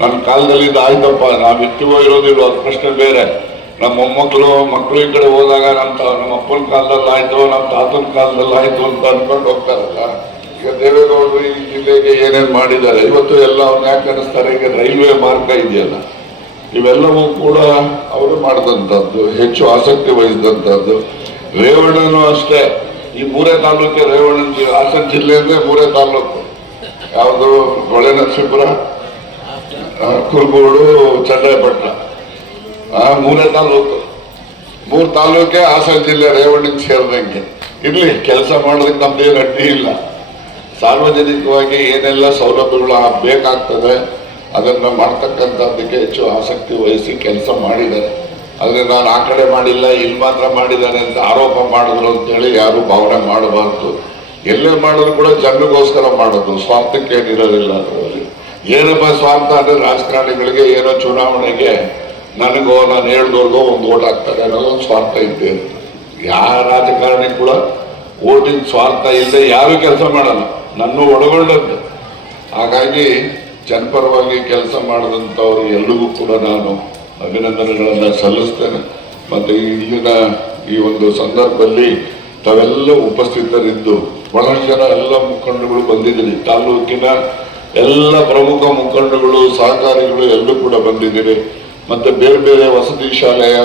ನನ್ನ ಕಾಲದಲ್ಲಿ ಇದು ಆಯ್ತಪ್ಪ, ನಾವು ಇರ್ತೀವೋ ಇರೋದಿಲ್ವೋ ಅದು ಪ್ರಶ್ನೆ ಬೇರೆ. ನಮ್ಮ ಮೊಮ್ಮಕ್ಕಳು ಮಕ್ಕಳು ಈ ಕಡೆ ಹೋದಾಗ ನಮ್ಮ ಅಪ್ಪನ ಕಾಲದಲ್ಲಿ ಆಯ್ತು, ನಮ್ಮ ತಾತನ ಕಾಲದಲ್ಲಿ ಆಯ್ತು ಅಂತ ಅನ್ಕೊಂಡು ಹೋಗ್ತಾರಲ್ಲ. ಈಗ ದೇವೇಗೌಡರು ಈ ಜಿಲ್ಲೆಗೆ ಏನೇನು ಮಾಡಿದ್ದಾರೆ ಇವತ್ತು ಎಲ್ಲ ಅವ್ರನ್ನ ಯಾಕೆ ಅನ್ನಿಸ್ತಾರೆ? ಈಗ ರೈಲ್ವೆ ಮಾರ್ಗ ಇದೆಯಲ್ಲ, ಇವೆಲ್ಲವೂ ಕೂಡ ಅವರು ಮಾಡಿದಂಥದ್ದು, ಹೆಚ್ಚು ಆಸಕ್ತಿ ವಹಿಸಿದಂಥದ್ದು. ರೇವಣ್ಣನೂ ಅಷ್ಟೇ, ಈ 3 ತಾಲೂಕೆ ರೇವಣ್ಣ ಹಾಸನ ಜಿಲ್ಲೆ ಅಂದರೆ 3 ತಾಲೂಕು. ಯಾವುದು? ಹೊಳೆನರಸೀಪುರ, ಕುರುಗೋಡು, ಚನ್ನರಾಯಪಟ್ಟಣ, 3 ತಾಲೂಕು. 3 ತಾಲೂಕೆ ಹಾಸನ ಜಿಲ್ಲೆ ರೇವಣ್ಣಗೆ ಸೇರಿದಂಗೆ. ಇರ್ಲಿ, ಕೆಲಸ ಮಾಡೋದಕ್ಕೆ ನಮ್ದೇನು ಅಡ್ಡಿ ಇಲ್ಲ. ಸಾರ್ವಜನಿಕವಾಗಿ ಏನೆಲ್ಲ ಸೌಲಭ್ಯಗಳು ಬೇಕಾಗ್ತದೆ ಅದನ್ನು ಮಾಡ್ತಕ್ಕಂಥದ್ದಕ್ಕೆ ಹೆಚ್ಚು ಆಸಕ್ತಿ ವಹಿಸಿ ಕೆಲಸ ಮಾಡಿದ್ದಾರೆ. ಆದರೆ ನಾನು ಆ ಕಡೆ ಮಾಡಿಲ್ಲ, ಇಲ್ಲಿ ಮಾತ್ರ ಮಾಡಿದ್ದಾರೆ ಅಂತ ಆರೋಪ ಮಾಡಿದ್ರು ಅಂತೇಳಿ ಯಾರು ಭಾವನೆ ಮಾಡಬಾರ್ದು. ಎಲ್ಲೇ ಮಾಡಿದ್ರು ಕೂಡ ಜನರಿಗೋಸ್ಕರ ಮಾಡೋದು, ಸ್ವಾರ್ಥಕ್ಕೆ ಏನಿರೋದಿಲ್ಲ ಅದರಲ್ಲಿ. ಏನಪ್ಪ ಸ್ವಾರ್ಥ ಅಂದರೆ ರಾಜಕಾರಣಿಗಳಿಗೆ ಏನೋ ಚುನಾವಣೆಗೆ ನನಗೋ ನಾನು ಹೇಳ್ದವ್ರಿಗೋ ಒಂದು ಓಟ್ ಹಾಕ್ತಾರೆ ಅನ್ನೋದೊಂದು ಸ್ವಾರ್ಥ ಇದ್ದೇ ಇರ್ತದೆ. ಯಾರ ರಾಜಕಾರಣಿ ಕೂಡ ಓಟಿನ ಸ್ವಾರ್ಥ ಇಲ್ಲದೆ ಯಾರೂ ಕೆಲಸ ಮಾಡಲ್ಲ, ನನ್ನ ಒಳಗೊಂಡದ್ದು. ಹಾಗಾಗಿ ಜನಪರವಾಗಿ ಕೆಲಸ ಮಾಡಿದಂಥವ್ರು ಎಲ್ರಿಗೂ ಕೂಡ ನಾನು ಅಭಿನಂದನೆಗಳನ್ನು ಸಲ್ಲಿಸ್ತೇನೆ. ಮತ್ತು ಇಲ್ಲಿನ ಈ ಒಂದು ಸಂದರ್ಭದಲ್ಲಿ ತಾವೆಲ್ಲ ಉಪಸ್ಥಿತರಿದ್ದು ಬಹಳಷ್ಟು ಜನ ಎಲ್ಲ ಮುಖಂಡಗಳು ಬಂದಿದ್ದೀರಿ. ತಾಲೂಕಿನ ಎಲ್ಲ ಪ್ರಮುಖ ಮುಖಂಡಗಳು, ಸಹಕಾರಿಗಳು ಎಲ್ಲರೂ ಕೂಡ ಬಂದಿದ್ದೀರಿ. ಮತ್ತು ಬೇರೆ ಬೇರೆ ವಸತಿ ಶಾಲೆಯ